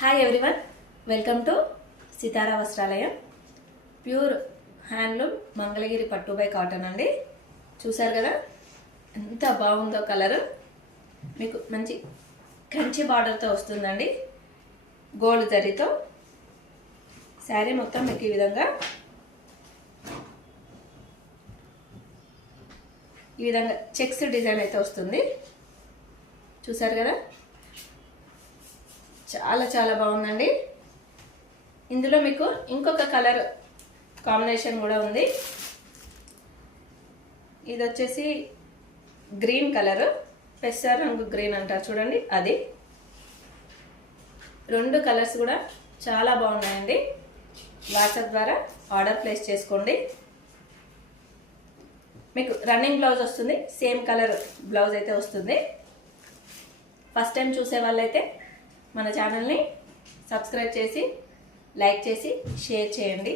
Hi everyone, welcome to Sitara Vastralayam. Pure handloom Mangalagiri పట్టు by cotton అండి. చూసారు కదా ఎంత బాగుందో కలర్. మీకు మంచి కంచి బార్డర్తో వస్తుందండి, గోల్డ్ జరీతో. శారీ మొత్తం మీకు ఈ విధంగా చెక్స్ డిజైన్ అయితే వస్తుంది. చూసారు కదా, చాలా చాలా బాగుందండి. ఇందులో మీకు ఇంకొక కలర్ కాంబినేషన్ కూడా ఉంది. ఇది వచ్చేసి గ్రీన్ కలర్, పెసర రంగు గ్రీన్ అంటారు చూడండి, అది. రెండు కలర్స్ కూడా చాలా బాగున్నాయండి. వాట్సాప్ ద్వారా ఆర్డర్ ప్లేస్ చేసుకోండి. మీకు రన్నింగ్ బ్లౌజ్ వస్తుంది, సేమ్ కలర్ బ్లౌజ్ అయితే వస్తుంది. ఫస్ట్ టైం చూసే వాళ్ళైతే మన ఛానల్ని సబ్స్క్రైబ్ చేసి, లైక్ చేసి, షేర్ చేయండి.